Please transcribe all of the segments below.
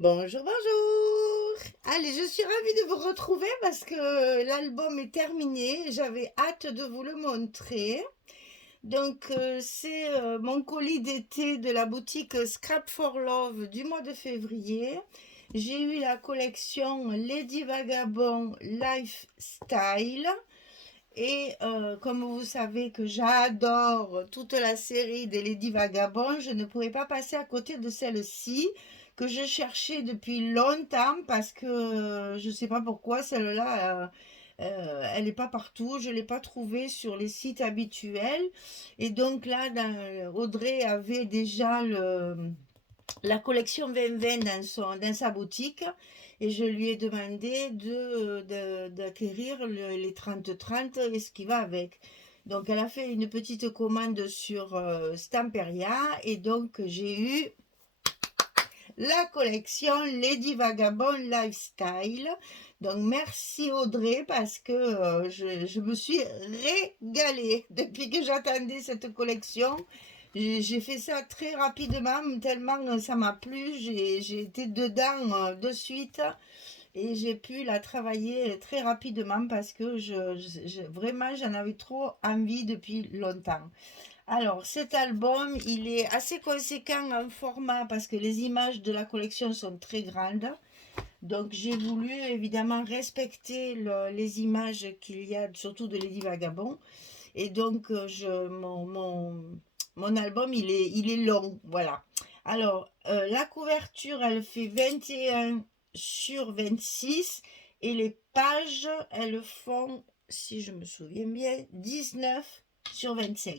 Bonjour, bonjour. Allez, je suis ravie de vous retrouver parce que l'album est terminé. J'avais hâte de vous le montrer. Donc, c'est mon colis d'été de la boutique Scrap for Love du mois de février. J'ai eu la collection Lady Vagabond Lifestyle. Et comme vous savez que j'adore toute la série des Lady Vagabond, je ne pouvais pas passer à côté de celle-ci que je cherchais depuis longtemps parce que je ne sais pas pourquoi celle-là, elle n'est pas partout. Je ne l'ai pas trouvée sur les sites habituels. Et donc là, Audrey avait déjà la collection 2020 dans sa boutique et je lui ai demandé d'acquérir les 30-30 et ce qui va avec. Donc elle a fait une petite commande sur Stamperia et donc j'ai eu la collection Lady Vagabond Lifestyle. Donc merci Audrey parce que je me suis régalée depuis que j'attendais cette collection. J'ai fait ça très rapidement, tellement ça m'a plu. J'ai été dedans de suite et j'ai pu la travailler très rapidement parce que vraiment j'en avais trop envie depuis longtemps. Alors, cet album, il est assez conséquent en format parce que les images de la collection sont très grandes. Donc, j'ai voulu évidemment respecter les images qu'il y a, surtout de Lady Vagabond. Et donc, mon album, il est long. Voilà. Alors, la couverture, elle fait 21 sur 26 et les pages, elles font, si je me souviens bien, 19 sur 25.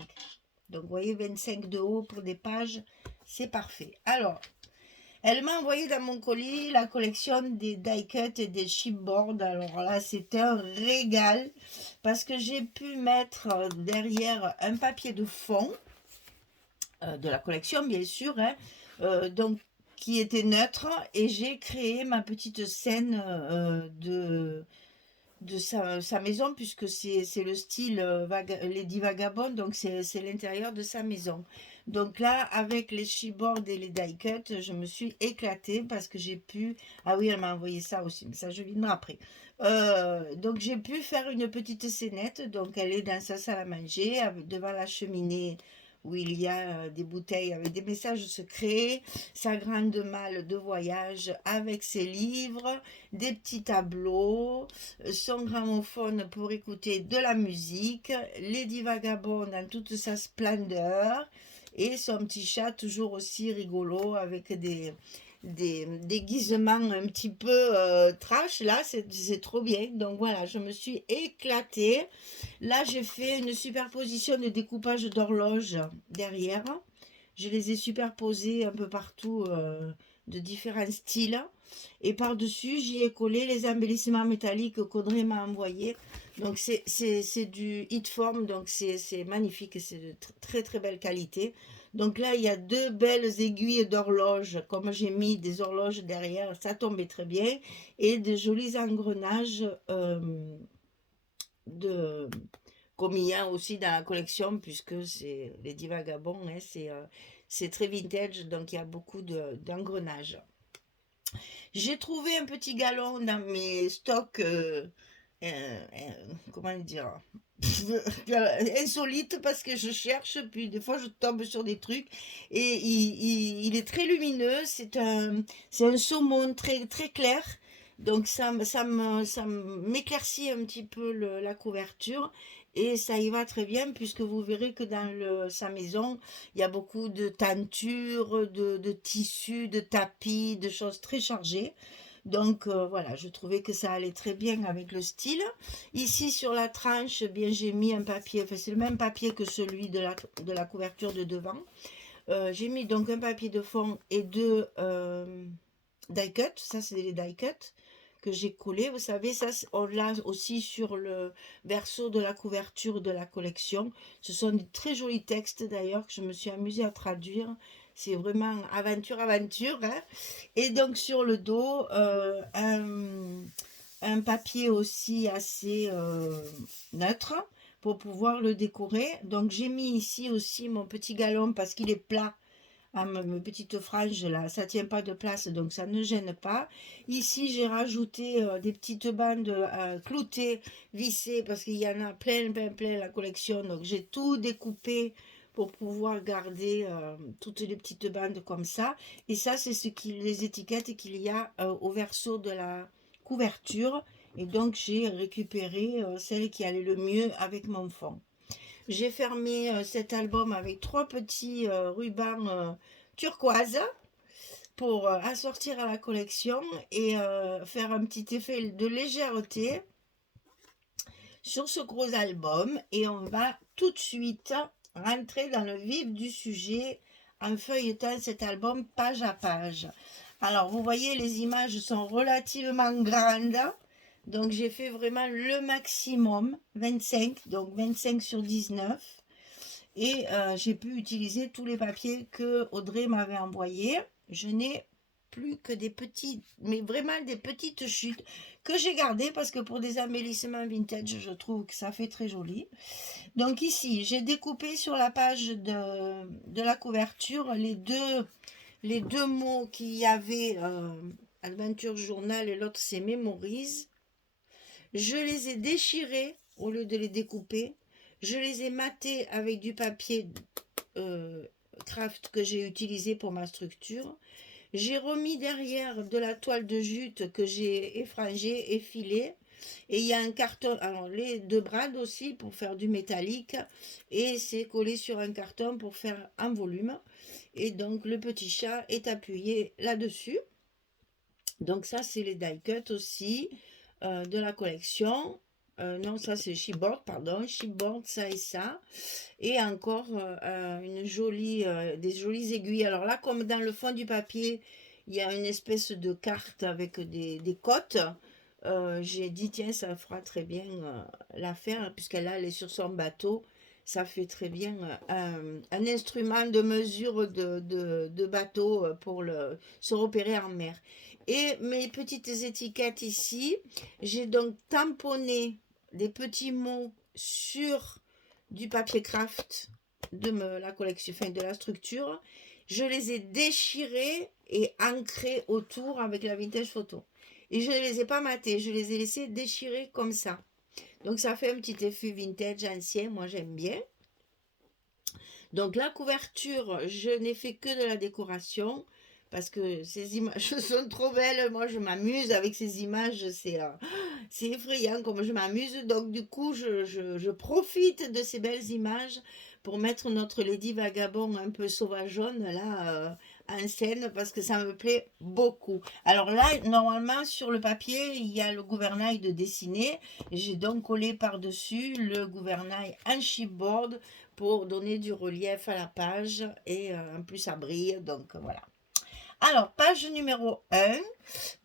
Donc, vous voyez, 25 de haut pour des pages, c'est parfait. Alors, elle m'a envoyé dans mon colis la collection des die cut et des chipboards. Alors là, c'était un régal parce que j'ai pu mettre derrière un papier de fond de la collection, bien sûr, hein, donc qui était neutre et j'ai créé ma petite scène de sa maison puisque c'est le style Lady Vagabond, donc c'est l'intérieur de sa maison. Donc là, avec les chipboards et les die cut, je me suis éclatée parce que j'ai pu... Ah oui, elle m'a envoyé ça aussi, mais ça je viendrai après. Donc j'ai pu faire une petite scénette, donc elle est dans sa salle à manger, devant la cheminée où il y a des bouteilles avec des messages secrets, sa grande malle de voyage avec ses livres, des petits tableaux, son gramophone pour écouter de la musique, Lady Vagabond dans toute sa splendeur et son petit chat toujours aussi rigolo avec des déguisements un petit peu trash. Là, c'est trop bien. Donc voilà, je me suis éclatée. Là, j'ai fait une superposition de découpage d'horloges derrière. Je les ai superposés un peu partout de différents styles. Et par-dessus, j'y ai collé les embellissements métalliques qu'Audrey m'a envoyés. Donc c'est du Hitform, donc c'est magnifique, c'est de très très belle qualité. Donc là, il y a deux belles aiguilles d'horloge, comme j'ai mis des horloges derrière, ça tombait très bien. Et de jolis engrenages de, comme il y a aussi dans la collection, puisque c'est les Divagabonds, hein, c'est très vintage, donc il y a beaucoup d'engrenages. J'ai trouvé un petit galon dans mes stocks, comment dire, insolite parce que je cherche, puis des fois je tombe sur des trucs et il est très lumineux, c'est un saumon très, très clair. Donc ça m'éclaircit un petit peu la couverture et ça y va très bien puisque vous verrez que dans sa maison, il y a beaucoup de tentures, de tissus, de tapis, de choses très chargées. Donc voilà, je trouvais que ça allait très bien avec le style. Ici sur la tranche, eh bien j'ai mis un papier, enfin c'est le même papier que celui de la couverture de devant. J'ai mis donc un papier de fond et deux die cut, ça c'est des die cut que j'ai collé. Vous savez, ça on l'a aussi sur le verso de la couverture de la collection. Ce sont des très jolis textes d'ailleurs que je me suis amusée à traduire. C'est vraiment aventure, aventure. Hein. Et donc sur le dos, un papier aussi assez neutre pour pouvoir le décorer. Donc j'ai mis ici aussi mon petit galon parce qu'il est plat à mes petites franges là, ça tient pas de place, donc ça ne gêne pas. Ici, j'ai rajouté des petites bandes cloutées, vissées, parce qu'il y en a plein la collection, donc j'ai tout découpé pour pouvoir garder toutes les petites bandes comme ça. Et ça, c'est les étiquettes qu'il y a au verso de la couverture. Et donc, j'ai récupéré celle qui allait le mieux avec mon fond. J'ai fermé cet album avec 3 petits rubans turquoise pour assortir à la collection et faire un petit effet de légèreté sur ce gros album. Et on va tout de suite rentrer dans le vif du sujet en feuilletant cet album page à page. Alors, vous voyez, les images sont relativement grandes. Donc, j'ai fait vraiment le maximum, 25, donc 25 sur 19. Et j'ai pu utiliser tous les papiers que Audrey m'avait envoyés. Je n'ai plus que des petits, mais vraiment des petites chutes que j'ai gardées parce que pour des embellissements vintage, je trouve que ça fait très joli. Donc ici, j'ai découpé sur la page de la couverture les deux mots qu'il y avait, Adventure Journal et l'autre c'est Memories. Je les ai déchirés au lieu de les découper. Je les ai matés avec du papier craft que j'ai utilisé pour ma structure. J'ai remis derrière de la toile de jute que j'ai effrangée, effilée. Et il y a un carton, alors les 2 brades aussi pour faire du métallique. Et c'est collé sur un carton pour faire un volume. Et donc le petit chat est appuyé là-dessus. Donc ça c'est les die cut aussi de la collection. Non, ça c'est chipboard, pardon, chipboard, ça et ça. Et encore des jolies aiguilles. Alors là, comme dans le fond du papier, il y a une espèce de carte avec des cotes. J'ai dit, tiens, ça fera très bien l'affaire, puisqu'elle elle est sur son bateau. Ça fait très bien un instrument de mesure de bateau pour se repérer en mer. Et mes petites étiquettes ici, j'ai donc tamponné des petits mots sur du papier craft de la collection, enfin de la structure. Je les ai déchirés et ancrés autour avec la vintage photo. Et je ne les ai pas matés, je les ai laissés déchirer comme ça. Donc ça fait un petit effet vintage ancien, moi j'aime bien. Donc la couverture, je n'ai fait que de la décoration parce que ces images sont trop belles. Moi je m'amuse avec ces images, c'est effrayant comme je m'amuse. Donc du coup je profite de ces belles images pour mettre notre Lady Vagabond un peu sauvageonne là en scène parce que ça me plaît beaucoup. Alors là, normalement sur le papier, il y a le gouvernail de dessiner. J'ai donc collé par-dessus le gouvernail en chipboard pour donner du relief à la page et en plus ça brille, donc voilà. Alors, page numéro 1,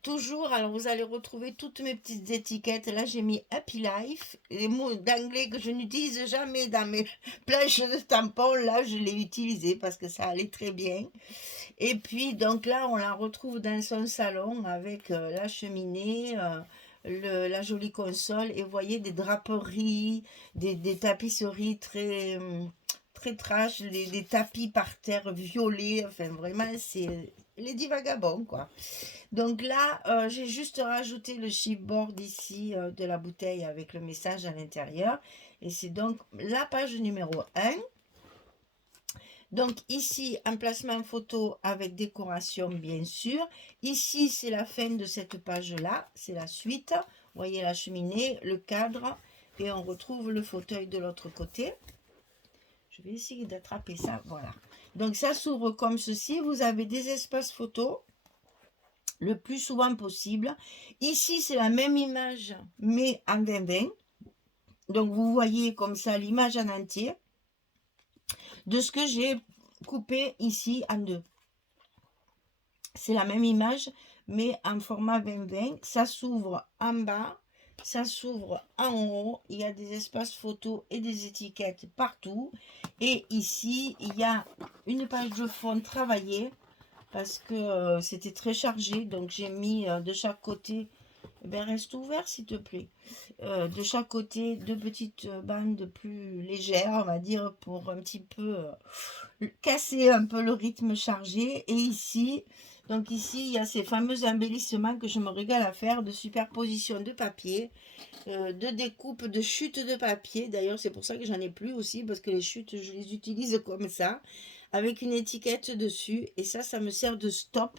toujours, alors vous allez retrouver toutes mes petites étiquettes. Là, j'ai mis Happy Life, les mots d'anglais que je n'utilise jamais dans mes planches de tampons. Là, je l'ai utilisé parce que ça allait très bien. Et puis, donc là, on la retrouve dans son salon avec la cheminée, la jolie console. Et vous voyez des draperies, des tapisseries très trash, des tapis par terre violets. Enfin, vraiment, c'est Lady Vagabond, quoi. Donc là, j'ai juste rajouté le chipboard ici de la bouteille avec le message à l'intérieur. Et c'est donc la page numéro 1. Donc ici, emplacement photo avec décoration, bien sûr. Ici, c'est la fin de cette page-là. C'est la suite. Vous voyez la cheminée, le cadre. Et on retrouve le fauteuil de l'autre côté. Je vais essayer d'attraper ça. Voilà. Donc ça s'ouvre comme ceci. Vous avez des espaces photos le plus souvent possible. Ici, c'est la même image, mais en 20-20. Donc vous voyez comme ça l'image en entier de ce que j'ai coupé ici en 2. C'est la même image, mais en format 20-20. Ça s'ouvre en bas, ça s'ouvre en haut. Il y a des espaces photos et des étiquettes partout. Et ici, il y a une page de fond travaillée parce que c'était très chargé. Donc j'ai mis de chaque côté Ben, reste ouvert s'il te plaît. De chaque côté, deux petites bandes plus légères, on va dire, pour un petit peu casser un peu le rythme chargé. Et ici, donc ici, il y a ces fameux embellissements que je me régale à faire de superposition de papier, de découpe, de chutes de papier. D'ailleurs, c'est pour ça que j'en ai plus aussi, parce que les chutes, je les utilise comme ça, avec une étiquette dessus. Et ça me sert de stop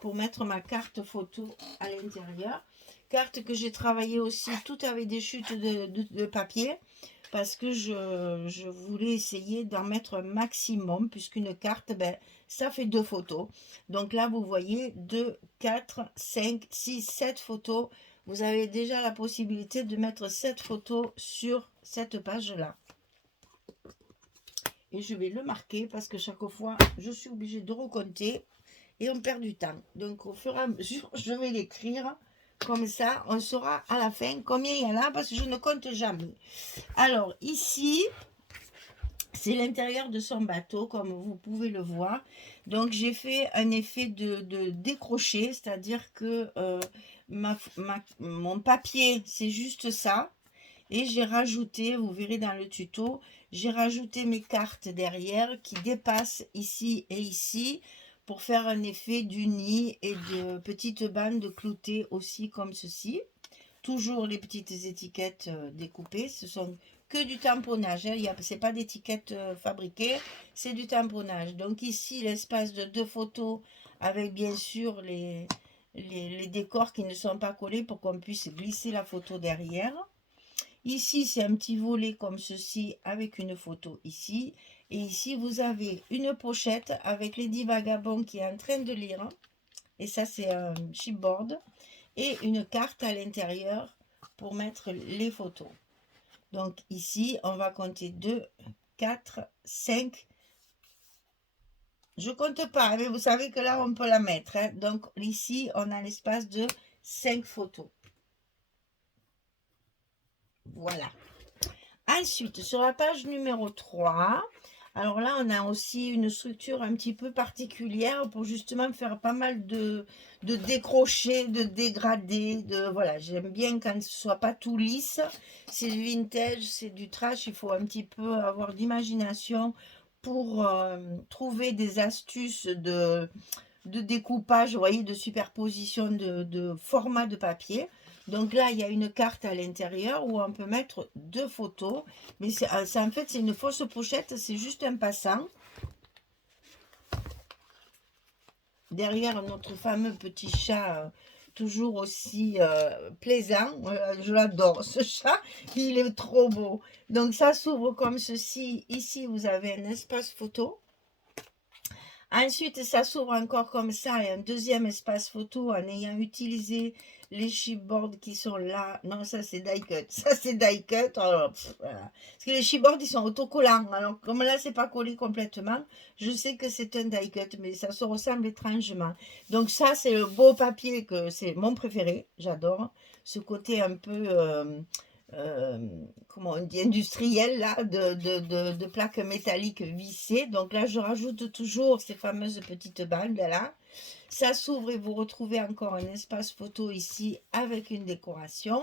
pour mettre ma carte photo à l'intérieur. Carte que j'ai travaillée aussi tout avec des chutes de papier, parce que je voulais essayer d'en mettre un maximum, puisqu'une carte, ben, ça fait 2 photos. Donc là, vous voyez 2, 4, 5, 6, 7 photos. Vous avez déjà la possibilité de mettre 7 photos sur cette page-là. Et je vais le marquer parce que chaque fois, je suis obligée de recompter et on perd du temps. Donc au fur et à mesure, je vais l'écrire. Comme ça, on saura à la fin combien il y en a parce que je ne compte jamais. Alors ici, c'est l'intérieur de son bateau, comme vous pouvez le voir. Donc j'ai fait un effet de décroché, c'est-à-dire que mon papier, c'est juste ça. Et j'ai rajouté, vous verrez dans le tuto, j'ai rajouté mes cartes derrière qui dépassent ici et ici pour faire un effet d'uni et de petites bandes cloutées aussi comme ceci. Toujours les petites étiquettes découpées, ce sont que du tamponnage, hein. Ce n'est pas d'étiquette fabriquée, c'est du tamponnage. Donc ici, l'espace de 2 photos avec bien sûr les décors qui ne sont pas collés pour qu'on puisse glisser la photo derrière. Ici, c'est un petit volet comme ceci avec une photo ici. Et ici, vous avez une pochette avec Lady Vagabond qui est en train de lire. Et ça, c'est un chipboard. Et une carte à l'intérieur pour mettre les photos. Donc ici, on va compter 2, 4, 5. Je compte pas, mais vous savez que là, on peut la mettre, hein. Donc ici, on a l'espace de 5 photos. Voilà. Ensuite, sur la page numéro 3, alors là, on a aussi une structure un petit peu particulière pour justement faire pas mal de décrochés, de dégradés. Voilà, j'aime bien quand ce soit pas tout lisse. C'est du vintage, c'est du trash. Il faut un petit peu avoir d'imagination pour trouver des astuces de découpage, vous voyez, de superposition de format de papier. Donc là, il y a une carte à l'intérieur où on peut mettre 2 photos. Mais en fait, c'est une fausse pochette, c'est juste un passant. Derrière notre fameux petit chat, toujours aussi plaisant. Je l'adore, ce chat. Il est trop beau. Donc ça s'ouvre comme ceci. Ici, vous avez un espace photo. Ensuite, ça s'ouvre encore comme ça et un deuxième espace photo en ayant utilisé les chipboards qui sont là. Non, ça c'est die cut. Ça c'est die cut. Alors, voilà. Parce que les chipboards ils sont autocollants. Alors, comme là c'est pas collé complètement, je sais que c'est un die cut, mais ça se ressemble étrangement. Donc, ça c'est le beau papier que c'est mon préféré. J'adore ce côté un peu. Comment on dit, industriel là, de plaques métalliques vissées. Donc là, je rajoute toujours ces fameuses petites bandes là. Ça s'ouvre et vous retrouvez encore un espace photo ici avec une décoration.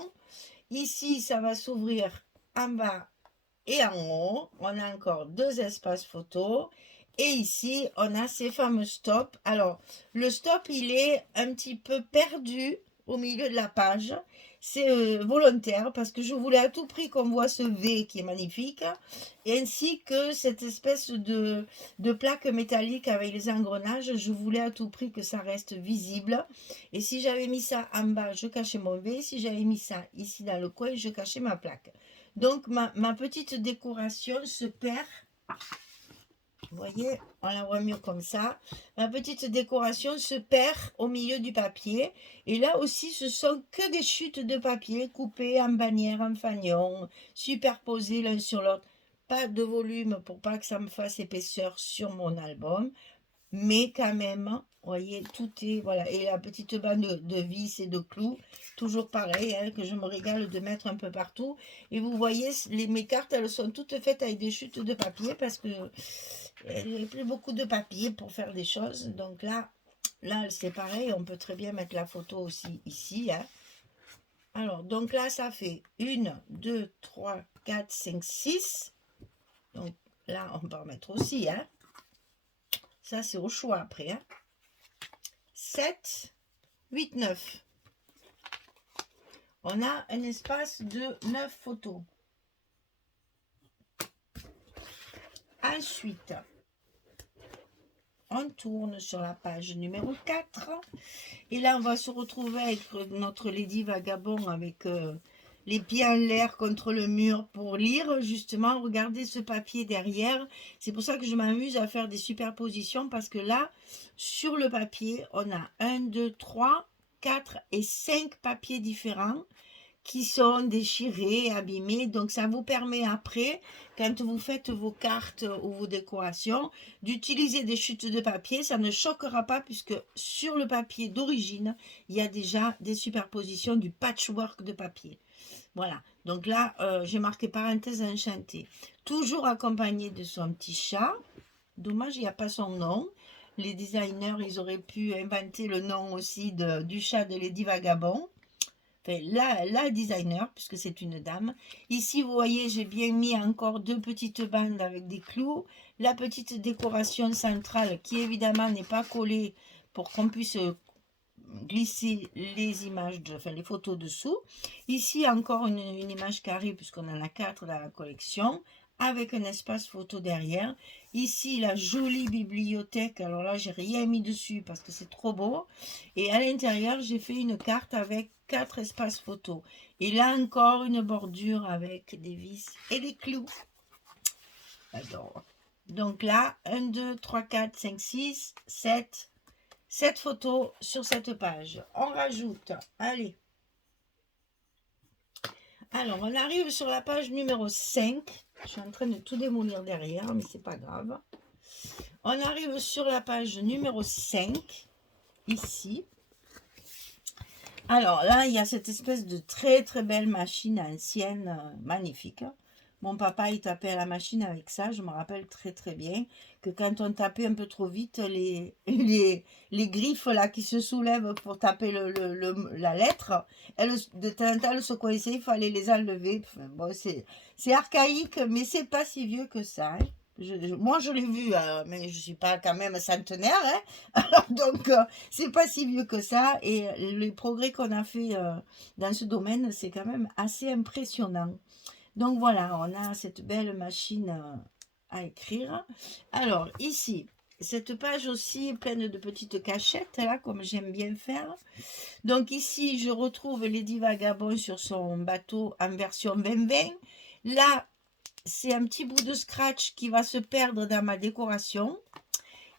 Ici, ça va s'ouvrir en bas et en haut. On a encore 2 espaces photo. Et ici, on a ces fameux stops. Alors, le stop, il est un petit peu perdu au milieu de la page. C'est volontaire parce que je voulais à tout prix qu'on voit ce V qui est magnifique. Et ainsi que cette espèce de plaque métallique avec les engrenages. Je voulais à tout prix que ça reste visible. Et si j'avais mis ça en bas, je cachais mon V. Si j'avais mis ça ici dans le coin, je cachais ma plaque. Donc, ma petite décoration se perd. Vous voyez, on la voit mieux comme ça. Ma petite décoration se perd au milieu du papier. Et là aussi, ce sont que des chutes de papier coupées en bannière, en fanion, superposées l'un sur l'autre. Pas de volume pour pas que ça me fasse épaisseur sur mon album. Mais quand même, vous voyez, tout est, voilà. Et la petite bande de vis et de clous, toujours pareil, hein, que je me régale de mettre un peu partout. Et vous voyez, mes cartes, elles sont toutes faites avec des chutes de papier parce que il n'y a plus beaucoup de papier pour faire des choses. Donc là c'est pareil, on peut très bien mettre la photo aussi ici, hein. Alors, donc là, ça fait 1, 2, 3, 4, 5, 6. Donc là, on peut en mettre aussi, hein. Ça, c'est au choix après, hein. 7, 8, 9. On a un espace de 9 photos. Ensuite, on tourne sur la page numéro 4. Et là, on va se retrouver avec notre Lady Vagabond avec les pieds en l'air contre le mur pour lire. Justement, regardez ce papier derrière. C'est pour ça que je m'amuse à faire des superpositions parce que là, sur le papier, on a 1, 2, 3, 4 et 5 papiers différents qui sont déchirés, abîmés. Donc, ça vous permet après, quand vous faites vos cartes ou vos décorations, d'utiliser des chutes de papier. Ça ne choquera pas puisque sur le papier d'origine, il y a déjà des superpositions du patchwork de papier. Voilà. Donc là, j'ai marqué parenthèse enchantée. Toujours accompagné de son petit chat. Dommage, il n'y a pas son nom. Les designers, ils auraient pu inventer le nom aussi du chat de Lady Vagabond. Enfin, la designer, puisque c'est une dame. Ici, vous voyez, j'ai bien mis encore 2 petites bandes avec des clous. La petite décoration centrale qui, évidemment, n'est pas collée pour qu'on puisse glisser les images, enfin les photos dessous. Ici, encore une image carrée, puisqu'on en a 4 dans la collection, avec un espace photo derrière. Ici, la jolie bibliothèque. Alors là, j'ai rien mis dessus parce que c'est trop beau. Et à l'intérieur, j'ai fait une carte avec 4 espaces photos. Et là encore, une bordure avec des vis et des clous. J'adore. Donc là, 1, 2, 3, 4, 5, 6, 7. 7 photos sur cette page. On rajoute, allez. Alors, on arrive sur la page numéro 5. Je suis en train de tout démolir derrière, mais c'est pas grave. On arrive sur la page numéro 5, ici. Alors là, il y a cette espèce de très très belle machine ancienne, magnifique. Mon papa, il tapait à la machine avec ça. Je me rappelle très très bien que quand on tapait un peu trop vite, les griffes là qui se soulèvent pour taper la lettre, de temps en temps, elles se coinçaient, il fallait les enlever. Enfin, bon, c'est archaïque, mais c'est pas si vieux que ça, hein. Moi, je l'ai vu, mais je suis pas quand même centenaire, hein. Alors, donc, c'est pas si vieux que ça. Et les progrès qu'on a fait dans ce domaine, c'est quand même assez impressionnant. Donc voilà, on a cette belle machine à écrire. Alors ici, cette page aussi est pleine de petites cachettes, là, comme j'aime bien faire. Donc ici, je retrouve Lady Vagabond sur son bateau en version 2020. Là, c'est un petit bout de scratch qui va se perdre dans ma décoration.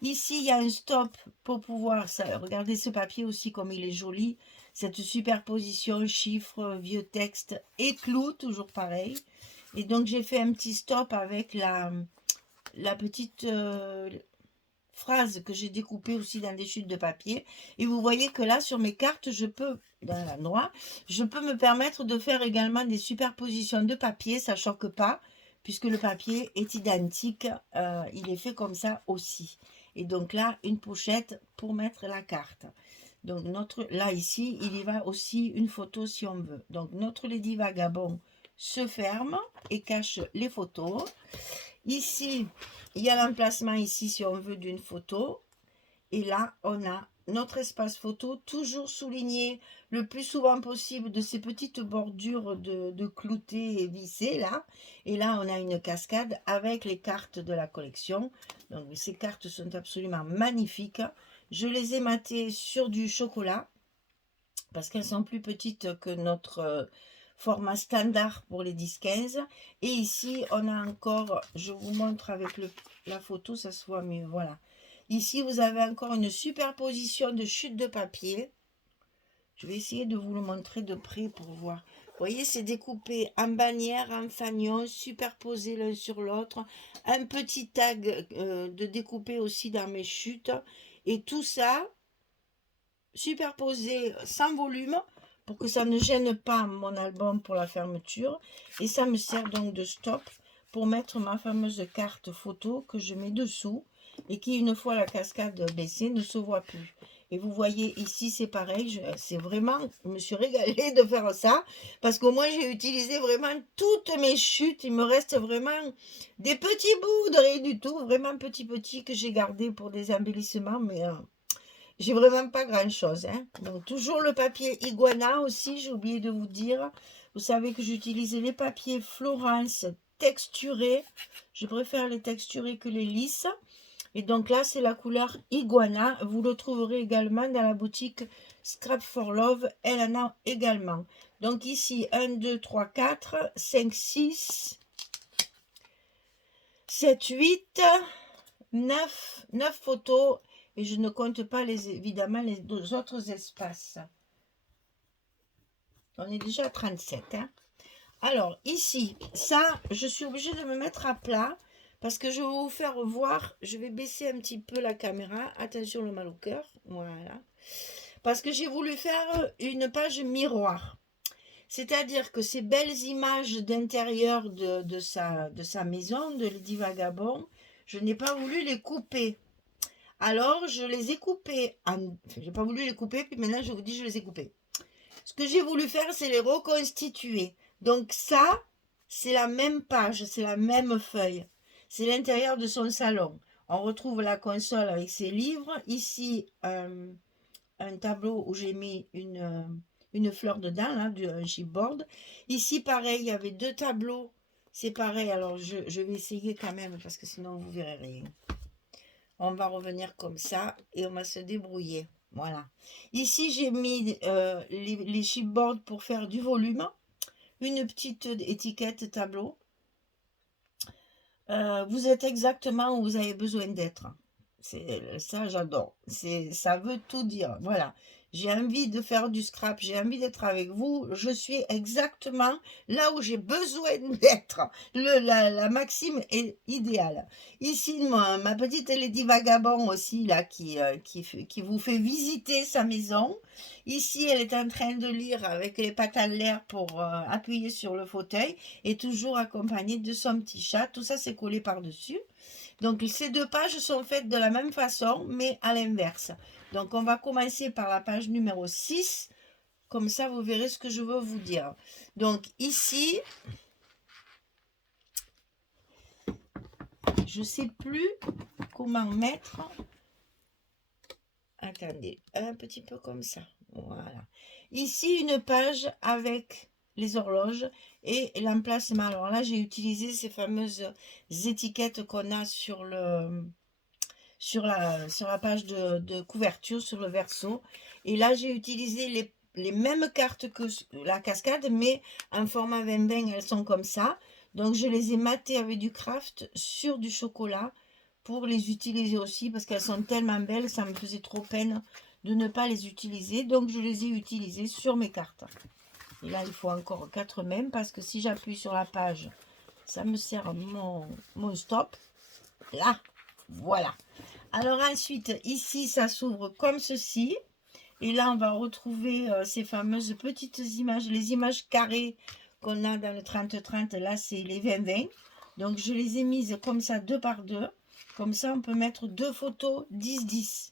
Ici, il y a un stop pour pouvoir... regardez ce papier aussi, comme il est joli. Cette superposition chiffres, vieux texte et clous, toujours pareil. Et donc, j'ai fait un petit stop avec la petite phrase que j'ai découpée aussi dans des chutes de papier. Et vous voyez que là, sur mes cartes, je peux, dans l'endroit, je peux me permettre de faire également des superpositions de papier. Ça ne choque pas, puisque le papier est identique. Il est fait comme ça aussi. Et donc là, une pochette pour mettre la carte. Donc là ici, il y va aussi une photo si on veut. Donc notre Lady Vagabond se ferme et cache les photos. Ici, il y a l'emplacement ici si on veut d'une photo. Et là, on a notre espace photo, toujours souligné le plus souvent possible de ces petites bordures de cloutés et vissées là. Et là, on a une cascade avec les cartes de la collection. Donc, ces cartes sont absolument magnifiques. Je les ai matées sur du chocolat parce qu'elles sont plus petites que notre format standard pour les 10-15. Et ici, on a encore, je vous montre avec la photo, ça se voit mieux, voilà. Ici, vous avez encore une superposition de chutes de papier. Je vais essayer de vous le montrer de près pour voir. Vous voyez, c'est découpé en bannière, en fanion, superposé l'un sur l'autre. Un petit tag de découpé aussi dans mes chutes. Et tout ça, superposé sans volume, pour que ça ne gêne pas mon album pour la fermeture. Et ça me sert donc de stop pour mettre ma fameuse carte photo que je mets dessous et qui, une fois la cascade baissée, ne se voit plus. Et vous voyez ici, c'est pareil. C'est vraiment, je me suis régalée de faire ça. Parce qu'au moins, j'ai utilisé vraiment toutes mes chutes. Il me reste vraiment des petits bouts de rien du tout. Vraiment petits que j'ai gardés pour des embellissements. Mais j'ai vraiment pas grand-chose. Hein. Donc, toujours le papier Iguana aussi. J'ai oublié de vous dire. Vous savez que j'utilise les papiers Florence texturés. Je préfère les texturés que les lisses. Et donc là, c'est la couleur Iguana. Vous le trouverez également dans la boutique Scrap for Love. Elle en a également. Donc ici, 1, 2, 3, 4, 5, 6, 7, 8, 9 photos. Et je ne compte pas évidemment les deux autres espaces. On est déjà à 37. Hein. Alors ici, ça, je suis obligée de me mettre à plat. Parce que je vais vous faire voir, je vais baisser un petit peu la caméra. Attention le mal au cœur. Voilà. Parce que j'ai voulu faire une page miroir. C'est-à-dire que ces belles images d'intérieur de sa maison, de Lady Vagabond, je n'ai pas voulu les couper. Alors, je les ai coupées. Je n'ai pas voulu les couper, puis maintenant je vous dis je les ai coupées. Ce que j'ai voulu faire, c'est les reconstituer. Donc ça, c'est la même page, c'est la même feuille. C'est l'intérieur de son salon. On retrouve la console avec ses livres. Ici, un tableau où j'ai mis une fleur dedans, là, un chipboard. Ici, pareil, il y avait 2 tableaux. C'est pareil, alors je vais essayer quand même, parce que sinon vous ne verrez rien. On va revenir comme ça et on va se débrouiller. Voilà. Ici, j'ai mis les chipboards pour faire du volume. Une petite étiquette tableau. Vous êtes exactement où vous avez besoin d'être. Ça, j'adore. Ça veut tout dire. Voilà. J'ai envie de faire du scrap. J'ai envie d'être avec vous. Je suis exactement là où j'ai besoin d'être. La maxime est idéale. Ici, ma petite Lady Vagabond aussi, là, qui vous fait visiter sa maison. Ici, elle est en train de lire avec les pattes en l'air pour appuyer sur le fauteuil et toujours accompagnée de son petit chat. Tout ça, c'est collé par-dessus. Donc, ces 2 pages sont faites de la même façon, mais à l'inverse. Donc, on va commencer par la page numéro 6. Comme ça, vous verrez ce que je veux vous dire. Donc, ici, je ne sais plus comment mettre. Attendez, un petit peu comme ça. Voilà. Ici, une page avec les horloges et l'emplacement. Alors là, j'ai utilisé ces fameuses étiquettes qu'on a sur la page de couverture, sur le verso. Et là, j'ai utilisé les mêmes cartes que la cascade, mais en format 20-20, elles sont comme ça. Donc, je les ai matées avec du craft sur du chocolat pour les utiliser aussi, parce qu'elles sont tellement belles, ça me faisait trop peine de ne pas les utiliser. Donc, je les ai utilisées sur mes cartes. Et là, il faut encore 4 mêmes, parce que si j'appuie sur la page, ça me sert mon stop. Là, voilà. Alors ensuite, ici, ça s'ouvre comme ceci. Et là, on va retrouver ces fameuses petites images, les images carrées qu'on a dans le 30-30. Là, c'est les 20-20. Donc, je les ai mises comme ça, 2 par 2. Comme ça, on peut mettre 2 photos 10-10.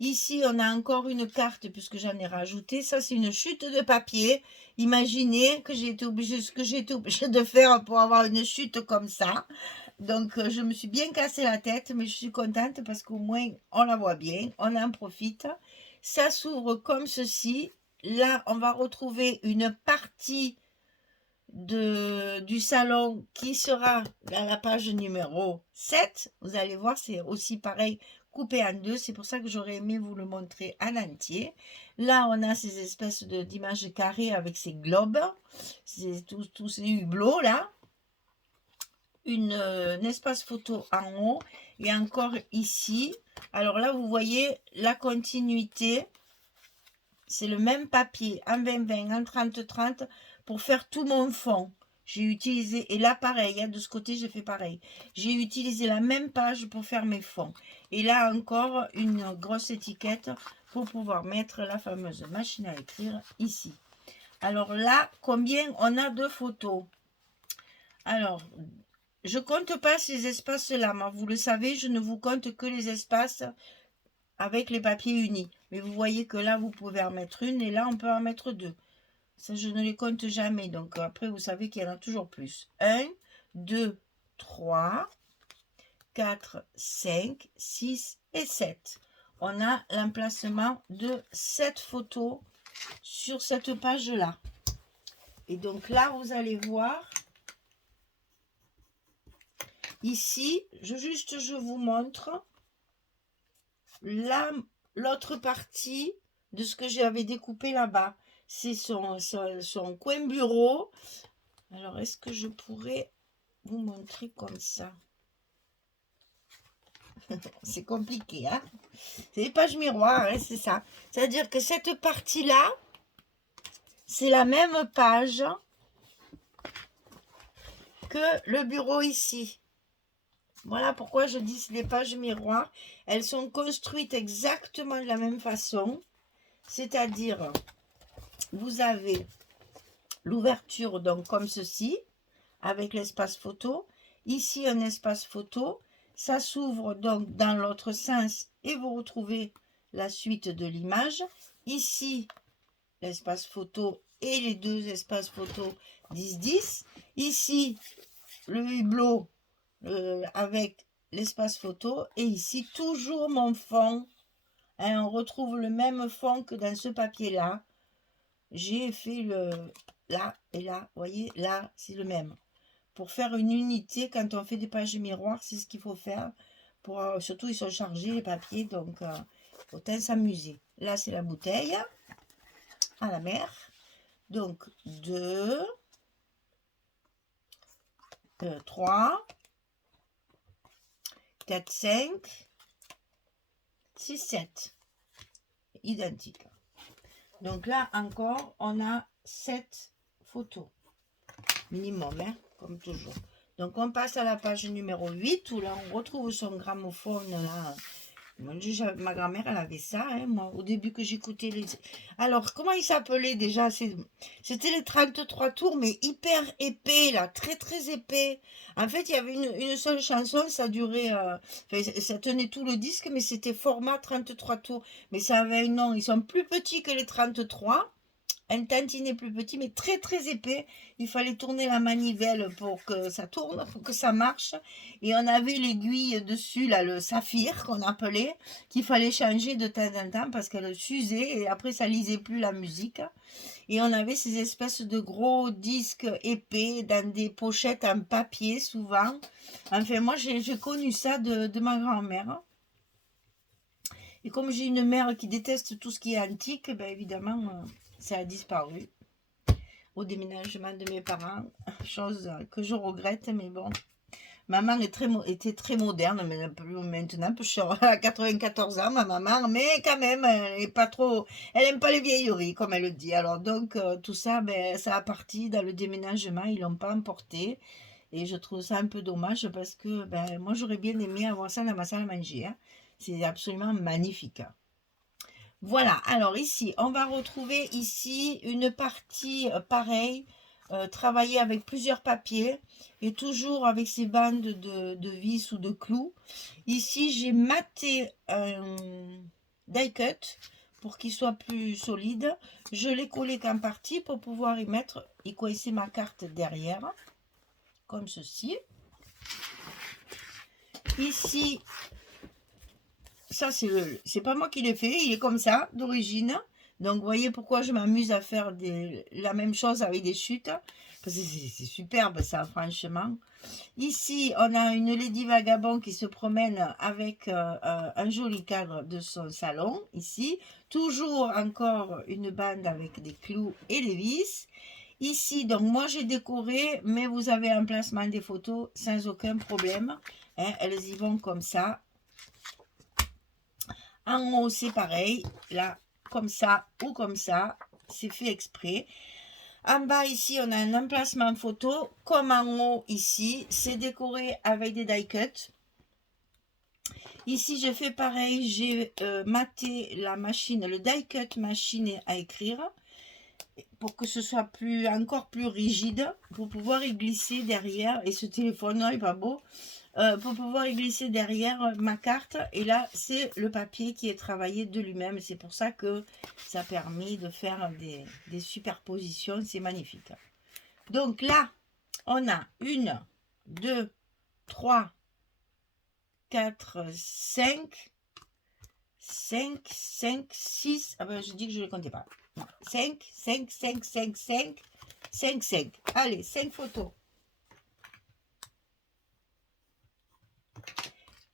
Ici, on a encore une carte puisque j'en ai rajouté. Ça, c'est une chute de papier. Imaginez que j'ai été obligée, ce que j'ai été obligée de faire pour avoir une chute comme ça. Donc, je me suis bien cassé la tête, mais je suis contente parce qu'au moins, on la voit bien, on en profite. Ça s'ouvre comme ceci. Là, on va retrouver une partie du salon qui sera dans la page numéro 7. Vous allez voir, c'est aussi pareil, coupé en 2. C'est pour ça que j'aurais aimé vous le montrer en entier. Là, on a ces espèces d'images carrées avec ces globes. C'est tous ces hublots là. Un espace photo en haut et encore ici. Alors là, vous voyez la continuité. C'est le même papier en 20-20, en 30-30 pour faire tout mon fond. J'ai utilisé, et là pareil, de ce côté j'ai fait pareil. J'ai utilisé la même page pour faire mes fonds. Et là encore une grosse étiquette pour pouvoir mettre la fameuse machine à écrire ici. Alors là, combien on a de photos? Alors, je compte pas ces espaces-là, mais vous le savez, je ne vous compte que les espaces avec les papiers unis. Mais vous voyez que là, vous pouvez en mettre une et là, on peut en mettre deux. Ça, je ne les compte jamais. Donc, après, vous savez qu'il y en a toujours plus. 1, 2, 3, 4, 5, 6 et 7. On a l'emplacement de 7 photos sur cette page-là. Et donc là, vous allez voir, ici, je vous montre l'autre partie de ce que j'avais découpé là-bas. C'est son coin bureau. Alors, est-ce que je pourrais vous montrer comme ça? C'est compliqué, hein? C'est les pages miroirs, hein, c'est ça. C'est-à-dire que cette partie-là, c'est la même page que le bureau ici. Voilà pourquoi je dis les pages miroirs. Elles sont construites exactement de la même façon. C'est-à-dire, vous avez l'ouverture donc comme ceci, avec l'espace photo. Ici, un espace photo. Ça s'ouvre donc dans l'autre sens et vous retrouvez la suite de l'image. Ici, l'espace photo et les deux espaces photo 10-10. Ici, le hublot avec l'espace photo. Et ici, toujours mon fond. Hein, on retrouve le même fond que dans ce papier-là. J'ai fait là et là. Vous voyez, là, c'est le même. Pour faire une unité, quand on fait des pages miroirs, c'est ce qu'il faut faire. Pour, surtout, ils sont chargés, les papiers, donc autant s'amuser. Là, c'est la bouteille à la mer. Donc, 2, 3, 4, 5, 6, 7. Identique. Donc là, encore, on a 7 photos. Minimum, hein, comme toujours. Donc, on passe à la page numéro 8, où là, on retrouve son gramophone, là. Mon Dieu, ma grand-mère, elle avait ça, hein, moi, au début que j'écoutais les... Alors, comment il s'appelait déjà? C'était les 33 tours, mais hyper épais, là, très, très épais. En fait, il y avait une seule chanson, ça durait... ça tenait tout le disque, mais c'était format 33 tours. Mais ça avait un nom, ils sont plus petits que les 33. Un tantinet plus petit, mais très très épais. Il fallait tourner la manivelle pour que ça tourne, pour que ça marche. Et on avait l'aiguille dessus, là, le saphir qu'on appelait, qu'il fallait changer de temps en temps parce qu'elle s'usait et après ça lisait plus la musique. Et on avait ces espèces de gros disques épais dans des pochettes en papier souvent. Enfin, moi j'ai connu ça de ma grand-mère. Et comme j'ai une mère qui déteste tout ce qui est antique, ben évidemment, ça a disparu au déménagement de mes parents. Chose que je regrette, mais bon. Maman était très moderne, mais maintenant, je suis à 94 ans, ma maman, mais quand même, elle est pas trop, elle aime pas les vieilleries, comme elle le dit. Alors donc, tout ça, ben, ça a parti dans le déménagement, ils l'ont pas emporté. Et je trouve ça un peu dommage parce que ben, moi, j'aurais bien aimé avoir ça dans ma salle à manger. Hein. C'est absolument magnifique. Voilà, alors ici, on va retrouver ici une partie pareille, travaillée avec plusieurs papiers et toujours avec ces bandes de vis ou de clous. Ici, j'ai maté un die cut pour qu'il soit plus solide. Je l'ai collé qu'en partie pour pouvoir y coincer ma carte derrière, comme ceci. Ici, ça c'est pas moi qui l'ai fait, il est comme ça d'origine. Donc vous voyez pourquoi je m'amuse à faire la même chose avec des chutes, parce que c'est superbe ça, franchement. Ici on a une Lady Vagabond qui se promène avec un joli cadre de son salon ici, toujours encore une bande avec des clous et des vis. Ici donc moi j'ai décoré, mais vous avez un placement des photos sans aucun problème, hein, elles y vont comme ça. En haut, c'est pareil. Là, comme ça ou comme ça. C'est fait exprès. En bas, ici, on a un emplacement photo. Comme en haut, ici. C'est décoré avec des die cuts. Ici, je fais pareil. J'ai maté la machine, le die cut machine à écrire. Pour que ce soit encore plus rigide. Pour pouvoir y glisser derrière. Et ce téléphone, non, il est pas beau. pour pouvoir y glisser derrière ma carte. Et là, c'est le papier qui est travaillé de lui-même. C'est pour ça que ça permet de faire des superpositions. C'est magnifique. Donc là, on a 1, 2, 3, 4, 5, 5, 5, 6. Ah ben, je dis que je ne les comptais pas. 5, 5, 5, 5, 5, 5, 5. Allez, 5 photos.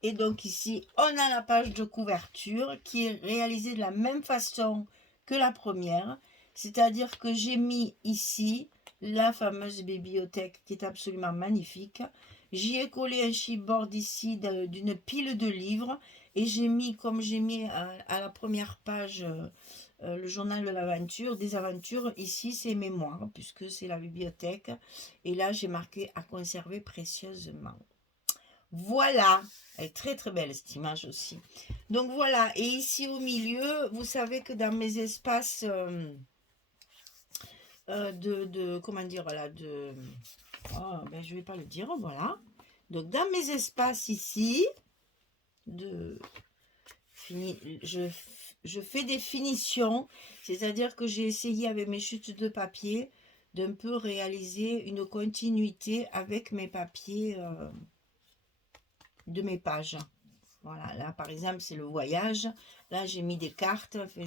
Et donc ici, on a la page de couverture qui est réalisée de la même façon que la première. C'est-à-dire que j'ai mis ici la fameuse bibliothèque qui est absolument magnifique. J'y ai collé un chipboard ici d'une pile de livres. Et j'ai mis, comme j'ai mis à la première page le journal de l'aventure, des aventures, ici c'est mémoire, puisque c'est la bibliothèque. Et là, j'ai marqué à conserver précieusement. Voilà, elle est très très belle cette image aussi. Donc voilà, et ici au milieu, vous savez que dans mes espaces comment dire là, oh, ben, je vais pas le dire, voilà. Donc dans mes espaces ici, je fais des finitions, c'est-à-dire que j'ai essayé avec mes chutes de papier d'un peu réaliser une continuité avec mes papiers de mes pages. Voilà, là par exemple c'est le voyage. Là j'ai mis des cartes. Enfin,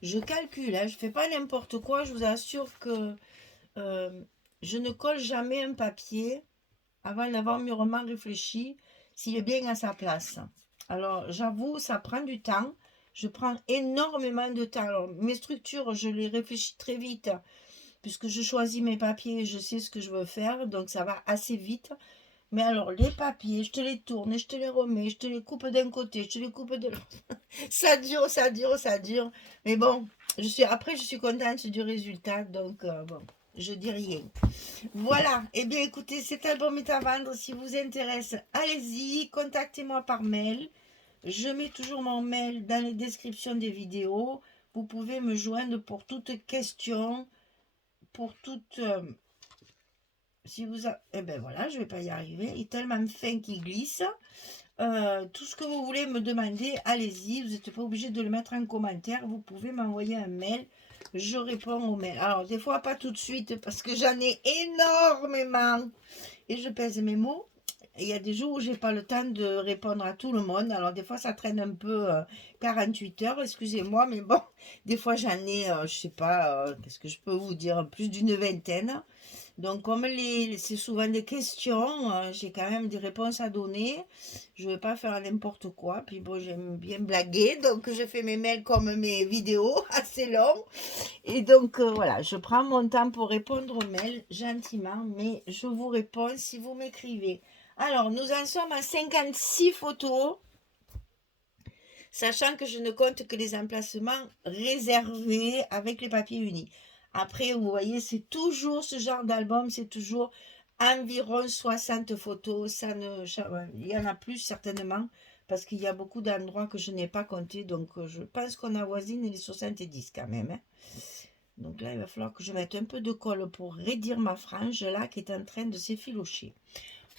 je calcule, hein, je fais pas n'importe quoi. Je vous assure que je ne colle jamais un papier avant d'avoir mûrement réfléchi s'il est bien à sa place. Alors j'avoue, ça prend du temps. Je prends énormément de temps. Alors mes structures, je les réfléchis très vite puisque je choisis mes papiers, je sais ce que je veux faire, donc ça va assez vite. Mais alors, les papiers, je te les tourne, je te les remets, je te les coupe d'un côté, je te les coupe de l'autre. Ça dure, ça dure, ça dure. Mais bon, après, je suis contente du résultat, donc bon, je dis rien. Voilà, eh bien écoutez, cet album est à vendre. Si vous intéresse, allez-y, contactez-moi par mail. Je mets toujours mon mail dans les descriptions des vidéos. Vous pouvez me joindre pour toute question, pour toute... si vous eh ben voilà, je vais pas y arriver. Il est tellement fin qu'il glisse. Tout ce que vous voulez me demander, allez-y. Vous n'êtes pas obligé de le mettre en commentaire. Vous pouvez m'envoyer un mail. Je réponds aux mails. Alors, des fois, pas tout de suite parce que j'en ai énormément. Et je pèse mes mots. Il y a des jours où j'ai pas le temps de répondre à tout le monde. Alors, des fois, ça traîne un peu 48 heures. Excusez-moi, mais bon, des fois, j'en ai, je sais pas, qu'est-ce que je peux vous dire, plus d'une vingtaine. Donc, comme c'est souvent des questions, j'ai quand même des réponses à donner. Je ne vais pas faire n'importe quoi. Puis bon, j'aime bien blaguer, donc je fais mes mails comme mes vidéos, assez longs. Et donc, voilà, je prends mon temps pour répondre aux mails, gentiment, mais je vous réponds si vous m'écrivez. Alors, nous en sommes à 56 photos, sachant que je ne compte que les emplacements réservés avec les papiers unis. Après, vous voyez, c'est toujours ce genre d'album, c'est toujours environ 60 photos. Il y en a plus certainement, parce qu'il y a beaucoup d'endroits que je n'ai pas compté, donc je pense qu'on avoisine les 70 quand même. Hein. Donc là, il va falloir que je mette un peu de colle pour raidir ma frange, là, qui est en train de s'effilocher.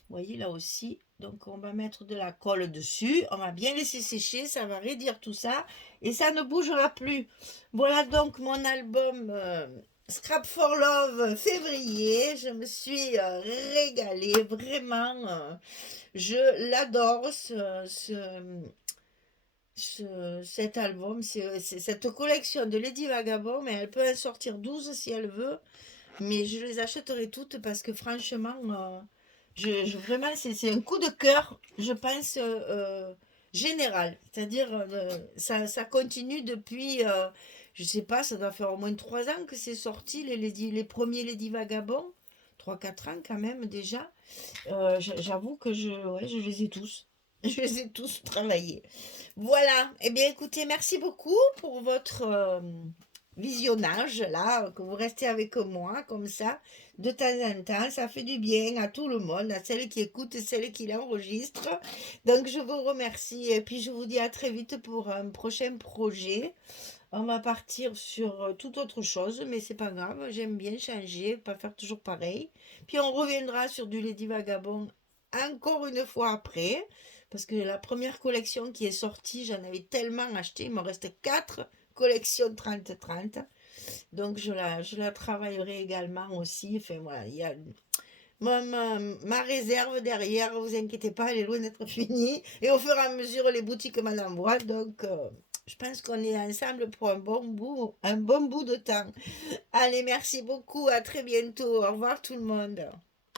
Vous voyez là aussi, donc on va mettre de la colle dessus, on va bien laisser sécher, ça va raidir tout ça et ça ne bougera plus. Voilà donc mon album Scrap for Love février, je me suis régalée, vraiment, je l'adore cet album, c'est cette collection de Lady Vagabond, mais elle peut en sortir 12 si elle veut, mais je les achèterai toutes parce que franchement... vraiment, c'est un coup de cœur, je pense, général. C'est-à-dire, ça continue depuis, je sais pas, ça doit faire au moins 3 ans que c'est sorti, les premiers Lady Vagabond. 3-4 ans quand même déjà. J'avoue que ouais, je les ai tous. Je les ai tous travaillés. Voilà. Eh bien, écoutez, merci beaucoup pour votre visionnage, là, que vous restez avec moi, comme ça, de temps en temps. Ça fait du bien à tout le monde, à celles qui écoutent et celles qui l'enregistrent. Donc, je vous remercie et puis je vous dis à très vite pour un prochain projet. On va partir sur toute autre chose, mais c'est pas grave, j'aime bien changer, pas faire toujours pareil. Puis on reviendra sur du Lady Vagabond encore une fois après, parce que la première collection qui est sortie, j'en avais tellement acheté, il me reste 4 collections 30-30. Donc je la travaillerai également aussi. Enfin voilà, il y a ma réserve derrière, vous inquiétez pas, elle est loin d'être finie. Et au fur et à mesure, les boutiques m'en envoient. Donc je pense qu'on est ensemble pour un bon bout de temps. Allez, merci beaucoup, à très bientôt. Au revoir tout le monde.